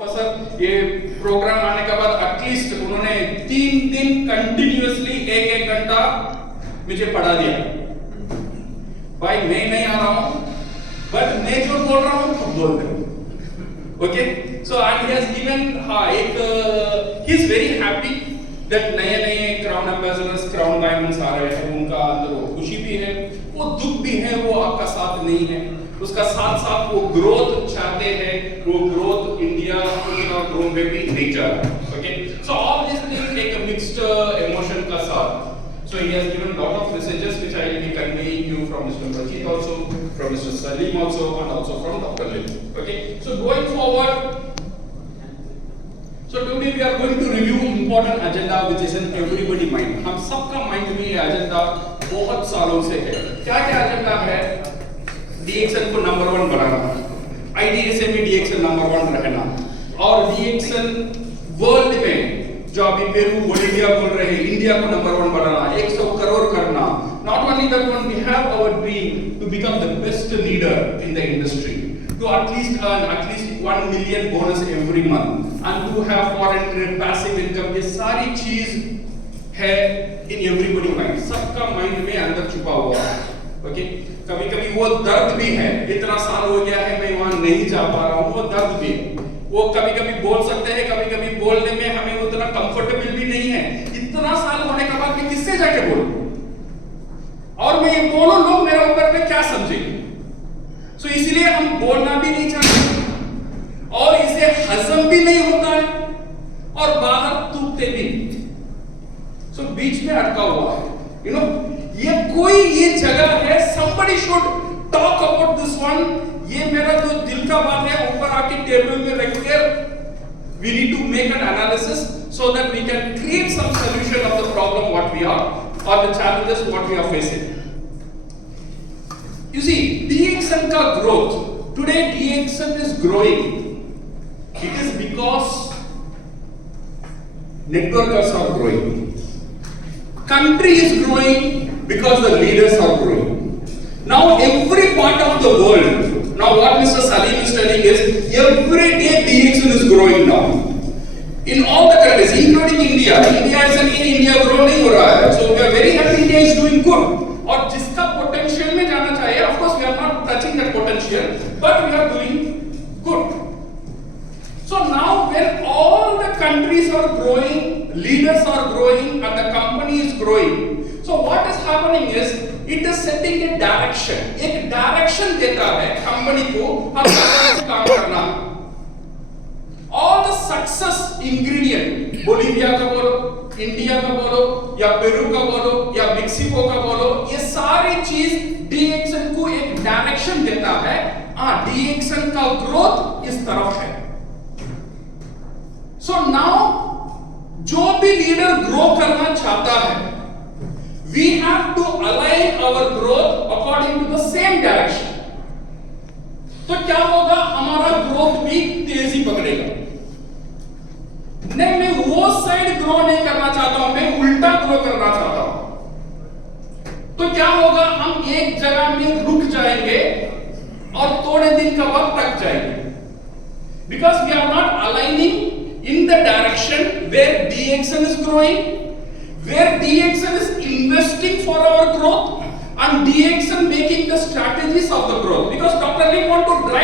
Sir ये programme आने के बाद एटलीस्ट उन्होंने 3 दिन कंटिन्यूअसली एक घंटा मुझे पढ़ा दिया। भाई मैं नहीं आ रहा हूं, बट मैं जो बोल रहा हूं खुद बोल रहे हो। Okay, so and he has given he is very happy that नए क्राउन एम्बेसडर्स, क्राउन डायमंड्स आ रहे हैं। उनका अंदर वो खुशी भी है, वो दुख भी है, वो आपका साथ नहीं है। उसका साथ साथ वो ग्रोथ चाहते हैं, वो ग्रोथ इंडिया का ग्रो में भी नहीं चाह रहा। Okay, so all this thing एक मिक्स्ड इमोशन का साथ। So he has given lot of messages which I will be conveying you from Mr. Rajit also, from Mr. Salim also, and also from Dr. Lim. Okay, so going forward, so today we are going to review important agenda which is in everybody mind. हम सबका mind में ये agenda बहुत सालों से है। क्या क्या एजेंडा है? DXN को नंबर 1 बनाना, IDSA में DXN नंबर 1 रहना, और DXN वर्ल्ड में जो अभी पेरू, बोलिविया बोल रहे हैं, इंडिया को नंबर 1 बनाना, 100 करोड़ करना। Not only that one, we have our dream to become the best leader in the industry, to at least earn at least 1 million bonus every month, and to have foreign trade, passive income। ये सारी चीज है in everybody mind, सबका mind में अंदर छुपा हुआ है। ओके, कभी कभी वो दर्द भी है, इतना साल हो गया है मैं वहां नहीं जा पा रहा हूं, वो दर्द भी है। वो कभी कभी बोल सकते हैं, कभी कभी बोलने में हमें उतना कंफर्टेबल भी नहीं है। इतना साल होने के बाद मैं किससे जाके बोलूं, और मैं ये बोलूं लोग मेरे ऊपर में क्या समझेंगे। सो इसलिए हम बोलना भी नहीं चाहते, और इसे हजम भी नहीं होता है, और बाहर थूकते भी नहीं। सो बीच में अटका हुआ है, यू नो, ये जगह है, somebody should talk about this one। ये मेरा जो दिल का बात है ऊपर आके टेबल में रख के we need to make an analysis so that we can create some solution of the problem what we are, or the challenges what we are facing. You see, DXN का growth today, DXN is growing. It is because networkers are growing. Country is growing because the leaders are growing. Now every part of the world, now what Mr. Salim is telling is every day DXN is growing now in all the countries including India। India is an India grow नहीं हो रहा है, so we are very happy India is doing good। और जिसका potential में जाना चाहिए, of course we are not touching that potential, but we are doing good। So now when all the countries are growing, leaders are growing, and the company is growing, so what is happening is it is setting a direction, एक direction देता है company को हम कैसे काम करना। All the success ingredient, Bolivia का बोलो, इंडिया का बोलो, या पेरू का बोलो, या मेक्सिको का बोलो, ये सारी चीज DXN को एक डायरेक्शन देता है। DXN का ग्रोथ इस तरफ है। So now जो भी लीडर ग्रो करना चाहता है, we have to align our growth according to the same direction। तो क्या होगा, हमारा ग्रोथ भी तेजी पकड़ेगा। नहीं, मैं वो साइड ग्रो नहीं करना चाहता हूं, मैं उल्टा ग्रो करना चाहता हूं। तो क्या होगा, हम एक जगह में रुक जाएंगे और थोड़े दिन का वक्त तक जाएंगे, because we are not aligning in the direction where DXN is growing, where DXN is investing for our growth, and DXN making the strategies of the growth, because Dr. Lim want to drive